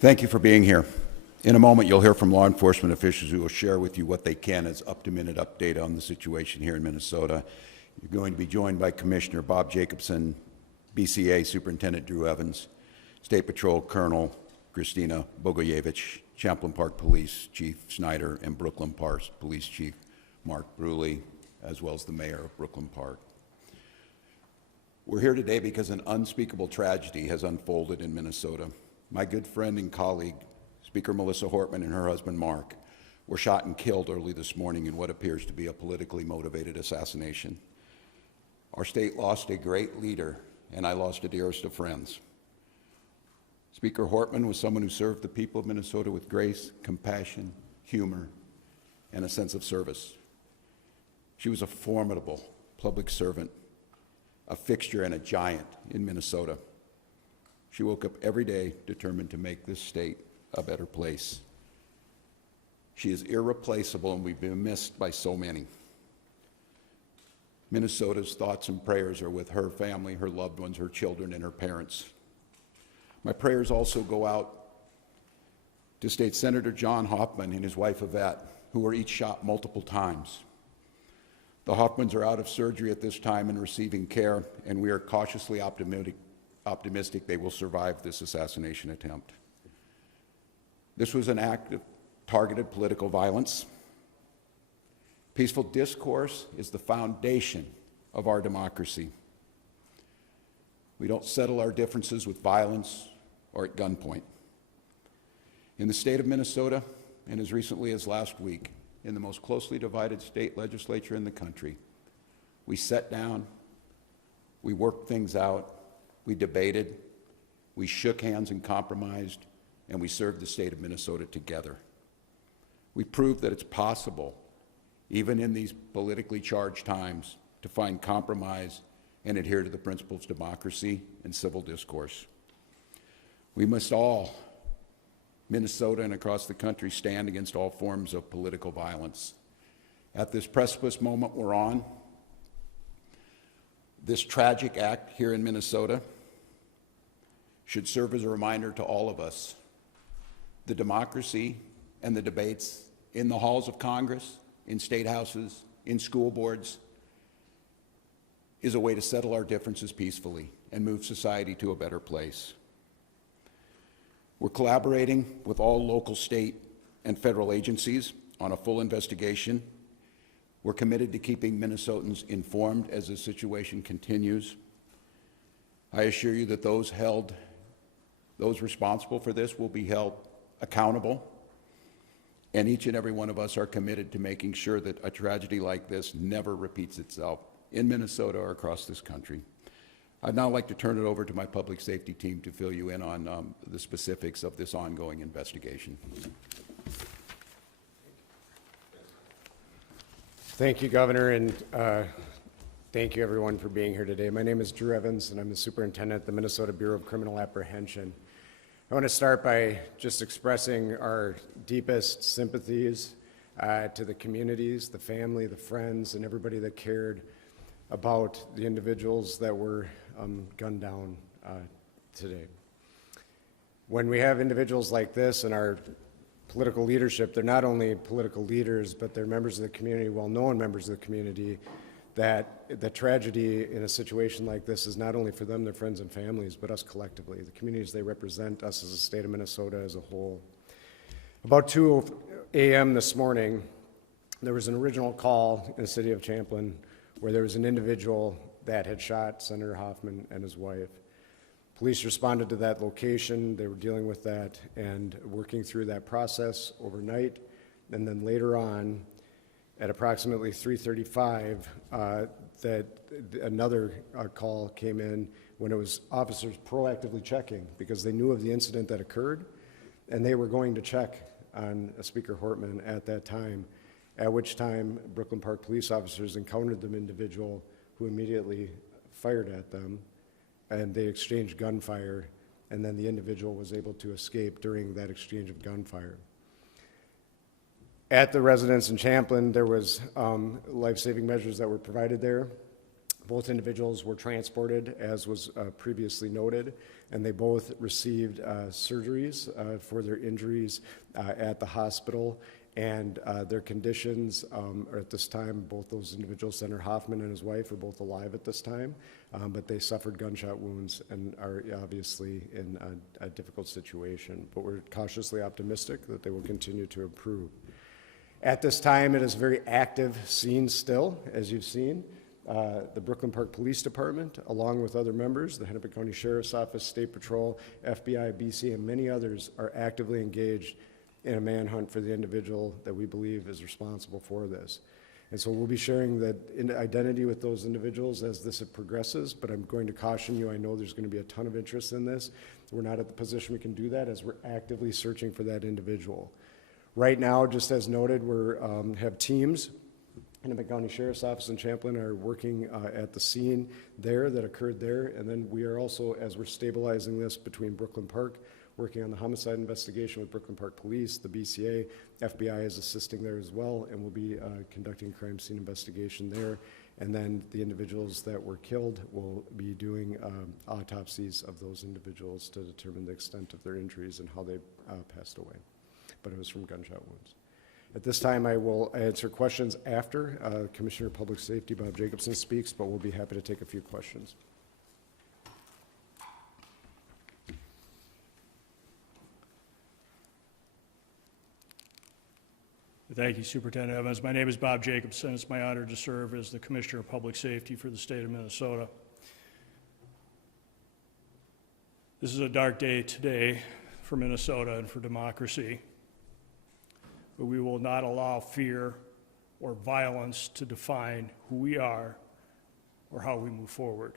Thank you for being here. In a moment, you'll hear from law enforcement officials who will share with you what they can as up-to-minute update on the situation here in Minnesota. You're going to be joined by Commissioner Bob Jacobson, BCA Superintendent Drew Evans, State Patrol Colonel Christina Bogoyevich, Champlin Park Police Chief Snyder, and Brooklyn Park Police Chief Mark Rouley, as well as the Mayor of Brooklyn Park. We're here today because an unspeakable tragedy has unfolded in Minnesota. My good friend and colleague, Speaker Melissa Hortman, and her husband Mark were shot and killed early this morning in what appears to be a politically motivated assassination. Our state lost a great leader, and I lost a dearest of friends. Speaker Hortman was someone who served the people of Minnesota with grace, compassion, humor, and a sense of service. She was a formidable public servant, a fixture and a giant in Minnesota. She woke up every day determined to make this state a better place. She is irreplaceable, and we've been missed by so many. Minnesota's thoughts and prayers are with her family, her loved ones, her children, and her parents. My prayers also go out to State Senator John Hoffman and his wife Yvette, who were each shot multiple times. The Hoffmans are out of surgery at this time and receiving care, and we are cautiously optimistic they will survive this assassination attempt. This was an act of targeted political violence. Peaceful discourse is the foundation of our democracy. We don't settle our differences with violence or at gunpoint. In the state of Minnesota, and as recently as last week, in the most closely divided state legislature in the country, we sat down, we worked things out, we debated, we shook hands and compromised, and we served the state of Minnesota together. We proved that it's possible, even in these politically charged times, to find compromise and adhere to the principles of democracy and civil discourse. We must all, Minnesota and across the country, stand against all forms of political violence. At this precipice moment we're on, this tragic act here in Minnesota should serve as a reminder to all of us. The democracy and the debates in the halls of Congress, in state houses, in school boards, is a way to settle our differences peacefully and move society to a better place. We're collaborating with all local, state, and federal agencies on a full investigation. We're committed to keeping Minnesotans informed as the situation continues. I assure you that those responsible for this will be held accountable, and each and every one of us are committed to making sure that a tragedy like this never repeats itself in Minnesota or across this country. I'd now like to turn it over to my public safety team to fill you in on the specifics of this ongoing investigation. Thank you, Governor, and thank you everyone for being here today. My name is Drew Evans, and I'm the superintendent at the Minnesota Bureau of Criminal Apprehension. I want to start by just expressing our deepest sympathies to the communities, the family, the friends, and everybody that cared about the individuals that were gunned down today. When we have individuals like this in our political leadership, they're not only political leaders, but they're members of the community, well-known members of the community, that the tragedy in a situation like this is not only for them, their friends and families, but us collectively, the communities they represent, us as a state of Minnesota as a whole. About 2 a.m. this morning, there was an original call in the city of Champlin where there was an individual that had shot Senator Hoffman and his wife. Police responded to that location. They were dealing with that and working through that process overnight. And then later on, at approximately 3:35, that another call came in when it was officers proactively checking because they knew of the incident that occurred, and they were going to check on Speaker Hortman at that time, at which time Brooklyn Park police officers encountered the individual who immediately fired at them, and they exchanged gunfire, and then the individual was able to escape during that exchange of gunfire. At the residence in Champlin, there was life-saving measures that were provided there. Both individuals were transported, as was previously noted, and they both received surgeries for their injuries at the hospital. And their conditions are at this time, both those individuals, Senator Hoffman and his wife, are both alive at this time, but they suffered gunshot wounds and are obviously in a difficult situation. But we're cautiously optimistic that they will continue to improve. At this time, it is a very active scene still, as you've seen. The Brooklyn Park Police Department, along with other members, the Hennepin County Sheriff's Office, State Patrol, FBI, BC, and many others are actively engaged in a manhunt for the individual that we believe is responsible for this. And so we'll be sharing that identity with those individuals as this progresses, but I'm going to caution you, I know there's going to be a ton of interest in this. We're not at the position we can do that as we're actively searching for that individual. Right now, just as noted, we have teams. Hennepin County Sheriff's Office in Champlin are working at the scene there that occurred there, and then we are also, as we're stabilizing this between Brooklyn Park, working on the homicide investigation with Brooklyn Park Police, the BCA, FBI is assisting there as well, and we'll be conducting crime scene investigation there. And then the individuals that were killed will be doing autopsies of those individuals to determine the extent of their injuries and how they passed away. But it was from gunshot wounds. At this time, I will answer questions after Commissioner of Public Safety Bob Jacobson speaks, but we'll be happy to take a few questions. Thank you, Superintendent Evans. My name is Bob Jacobson. It's my honor to serve as the Commissioner of Public Safety for the state of Minnesota. This is a dark day today for Minnesota and for democracy, but we will not allow fear or violence to define who we are or how we move forward.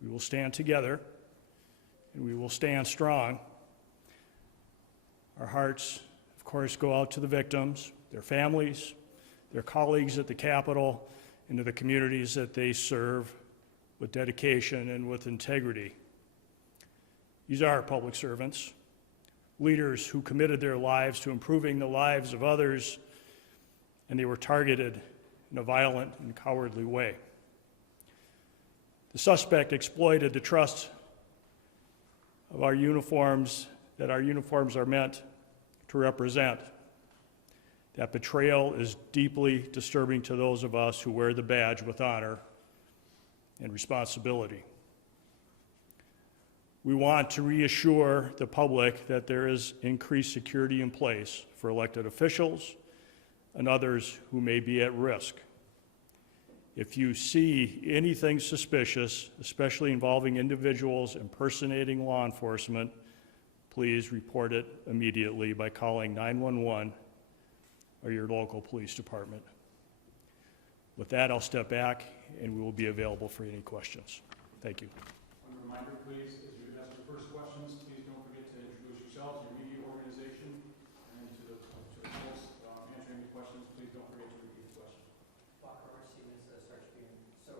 We will stand together and we will stand strong. Our hearts, of course, go out to the victims, their families, their colleagues at the Capitol, and to the communities that they serve with dedication and with integrity. These are public servants, leaders who committed their lives to improving the lives of others, and they were targeted in a violent and cowardly way. The suspect exploited the trust of our uniforms, that our uniforms are meant to represent. That betrayal is deeply disturbing to those of us who wear the badge with honor and responsibility. We want to reassure the public that there is increased security in place for elected officials and others who may be at risk. If you see anything suspicious, especially involving individuals impersonating law enforcement, please report it immediately by calling 911 or your local police department. With that, I'll step back and we will be available for any questions. Thank you. One reminder, please, as you ask your first questions, please don't forget to introduce yourselves, your media organization, and to the folks answering the questions, please don't forget to repeat the question. So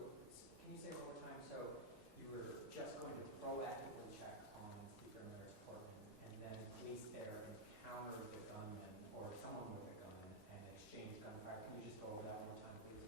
can you say one more time, so you were just going to proactively check on Speaker Melissa Hortman, and then police there encountered the gunman or someone with a gun and exchanged gunfire. Can you just go over that one more time, please?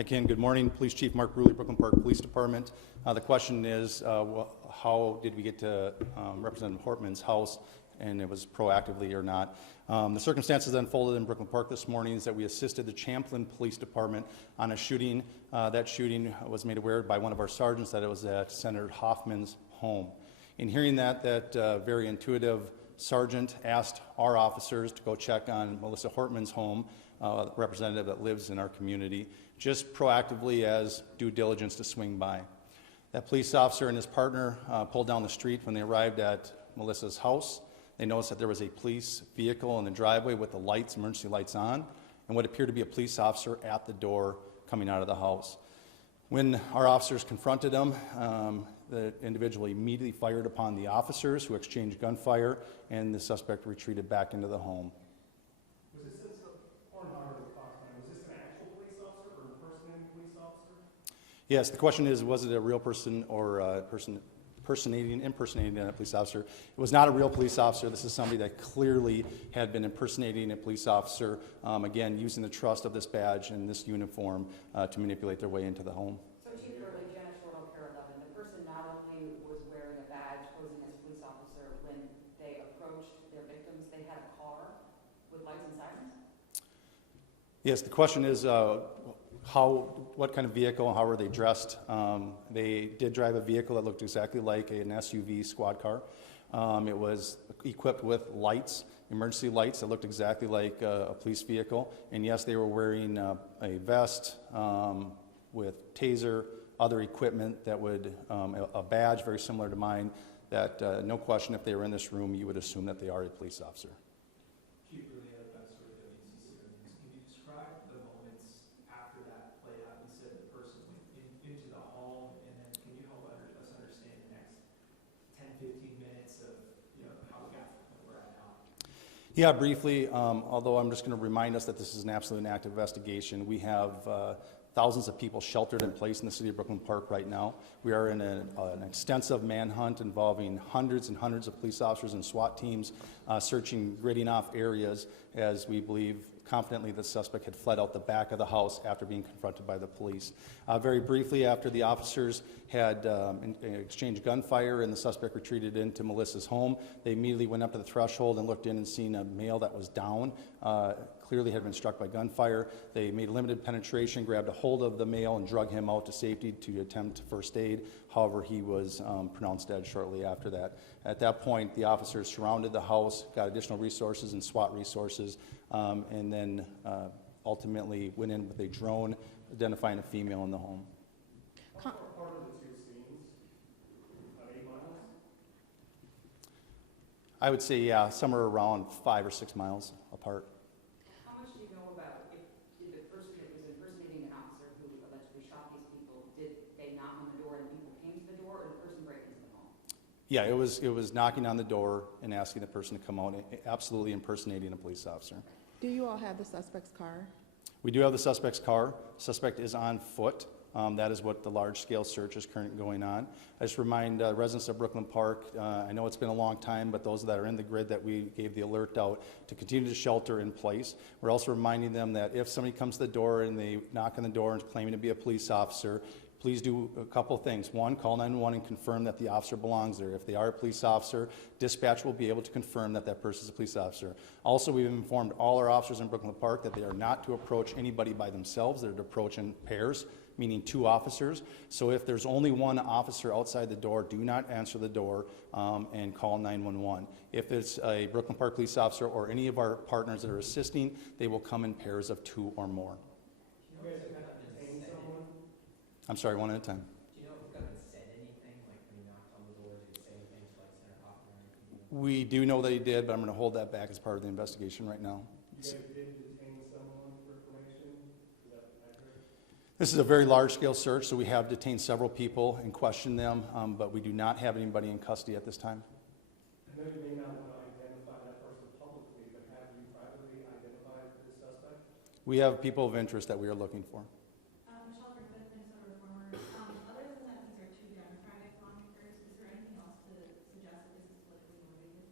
I can. Good morning, Police Chief Mark Rouley, Brooklyn Park Police Department. The question is, how did we get to Representative Hortman's house, and it was proactively or not? The circumstances that unfolded in Brooklyn Park this morning is that we assisted the Champlin Police Department on a shooting. That shooting was made aware by one of our sergeants that it was at Senator Hoffman's home. In hearing that very intuitive sergeant asked our officers to go check on Melissa Hortman's home, representative that lives in our community, just proactively as due diligence to swing by. That police officer and his partner pulled down the street when they arrived at Melissa's house. They noticed that there was a police vehicle in the driveway with the lights, emergency lights on, and what appeared to be a police officer at the door coming out of the house. When our officers confronted him, the individual immediately fired upon the officers, who exchanged gunfire, and the suspect retreated back into the home. Was this an actual police officer or impersonating police officer? Yes, the question is, was it a real person or a person impersonating a police officer. It was not a real police officer. This is somebody that clearly had been impersonating a police officer, again, using the trust of this badge and this uniform to manipulate their way into the home. So Chief Rouley, Janice Roto, Care 11, the person not only was wearing a badge posing as a police officer, when they approached their victims, they had a car with lights and sirens? Yes, the question is what kind of vehicle and how were they dressed? They did drive a vehicle that looked exactly like an SUV squad car. It was equipped with lights, emergency lights that looked exactly like a police vehicle. And yes, they were wearing a vest with taser, other equipment that would, a badge very similar to mine, that no question if they were in this room, you would assume that they are a police officer. Chief Rouley, WNC civilians, can you describe the moments after that played out? You said the person went into the home, and then can you help us understand the next 10, 15 minutes of how we got to the point we're at now? Yeah, briefly, although I'm just going to remind us that this is an absolutely active investigation. We have thousands of people sheltered in place in the city of Brooklyn Park right now. We are in an extensive manhunt involving hundreds and hundreds of police officers and SWAT teams searching, gridding off areas as we believe confidently the suspect had fled out the back of the house after being confronted by the police. Very briefly, after the officers had exchanged gunfire and the suspect retreated into Melissa's home, they immediately went up to the threshold and looked in and seen a male that was down, clearly had been struck by gunfire. They made limited penetration, grabbed a hold of the male and drug him out to safety to attempt first aid. However, he was pronounced dead shortly after that. At that point, the officers surrounded the house, got additional resources and SWAT resources, and then ultimately went in with a drone identifying a female in the home. How far apart are the two scenes? About 8 miles? I would say, yeah, somewhere around 5 or 6 miles apart. How much do you know about if the person that was impersonating an officer who allegedly shot these people, did they knock on the door and people came to the door, or did the person break into the home? Yeah, it was knocking on the door and asking the person to come out, absolutely impersonating a police officer. Do you all have the suspect's car? We do have the suspect's car. Suspect is on foot. That is what the large-scale search is currently going on. I just remind residents of Brooklyn Park, I know it's been a long time, but those that are in the grid that we gave the alert out to continue to shelter in place. We're also reminding them that if somebody comes to the door and they knock on the door and claiming to be a police officer, please do a couple of things. One, call 911 and confirm that the officer belongs there. If they are a police officer, dispatch will be able to confirm that that person is a police officer. Also, we've informed all our officers in Brooklyn Park that they are not to approach anybody by themselves. They're to approach in pairs, meaning 2 officers. So if there's only 1 officer outside the door, do not answer the door and call 911. If it's a Brooklyn Park police officer or any of our partners that are assisting, they will come in pairs of 2 or more. You guys have detained someone? I'm sorry, one at a time. Do you know if the government said anything, like when he knocked on the door, did he say anything to like Senator Hoffman or anything? We do know that he did, but I'm going to hold that back as part of the investigation right now. You guys did detain someone for information? Is that accurate? This is a very large-scale search, so we have detained several people and questioned them, but we do not have anybody in custody at this time. I know you may not want to identify that person publicly, but have you privately identified the suspect? We have people of interest that we are looking for. Minnesota reformer. Other than that, these are 2 Democratic lawmakers. Is there anything else to suggest that this is politically motivated?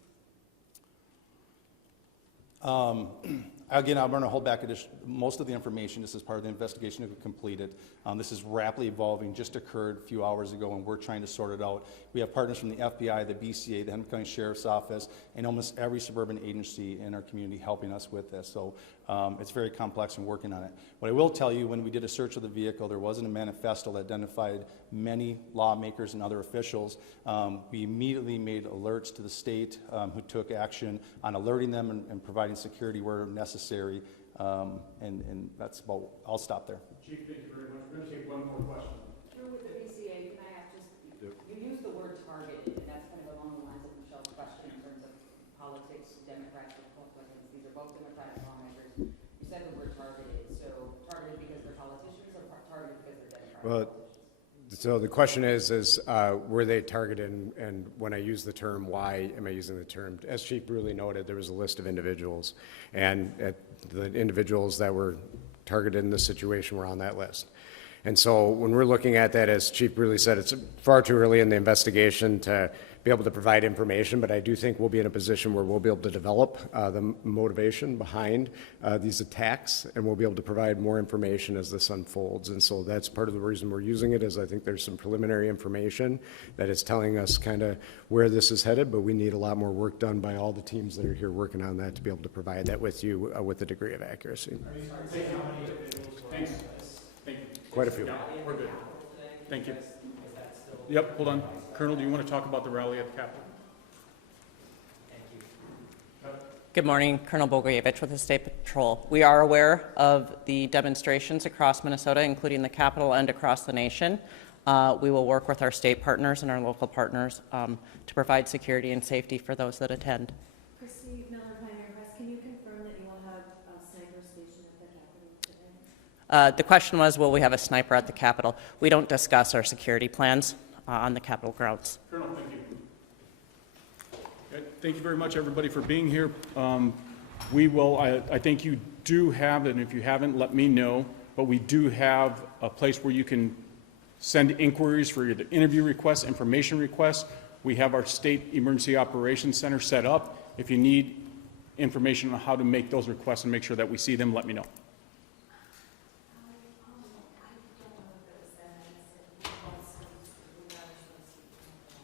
Again, I'm going to hold back most of the information. This is part of the investigation that we completed. This is rapidly evolving, just occurred a few hours ago, and we're trying to sort it out. We have partners from the FBI, the BCA, the Hennepin County Sheriff's Office, and almost every suburban agency in our community helping us with this. So it's very complex and working on it. What I will tell you, when we did a search of the vehicle, there wasn't a manifesto that identified many lawmakers and other officials. We immediately made alerts to the state who took action on alerting them and providing security where necessary. And that's about, I'll stop there. Chief, thank you very much. We're going to take one more question. Through with the BCA, can I ask you use the word targeted, and that's kind of along the lines of Michelle's question in terms of politics, Democrats, Republicans. These are both Democratic lawmakers. You said the word targeted. So targeted because they're politicians or targeted because they're Democratic politicians? So the question is were they targeted, and when I use the term, why am I using the term? As Chief Rouley noted, there was a list of individuals, and the individuals that were targeted in this situation were on that list. And so when we're looking at that, as Chief Rouley said, it's far too early in the investigation to be able to provide information, but I do think we'll be in a position where we'll be able to develop the motivation behind these attacks, and we'll be able to provide more information as this unfolds. And so that's part of the reason we're using it, is I think there's some preliminary information that is telling us kind of where this is headed, but we need a lot more work done by all the teams that are here working on that to be able to provide that with you with a degree of accuracy. Thanks. Thank you. Quite a few. Yeah, we're good. Thank you. Yep, hold on. Colonel, do you want to talk about the rally at the Capitol? Good morning, Colonel Bogoyevich with the State Patrol. We are aware of the demonstrations across Minnesota, including the Capitol and across the nation. We will work with our state partners and our local partners to provide security and safety for those that attend. Christy Miller, Pioneer Press, can you confirm that you will have a sniper stationed at the Capitol today? The question was, will we have a sniper at the Capitol? We don't discuss our security plans on the Capitol grounds. Colonel, thank you. Okay, thank you very much, everybody, for being here. We will, I think you do have, and if you haven't, let me know, but we do have a place where you can send inquiries for either interview requests, information requests. We have our State Emergency Operations Center set up. If you need information on how to make those requests and make sure that we see them, let me know.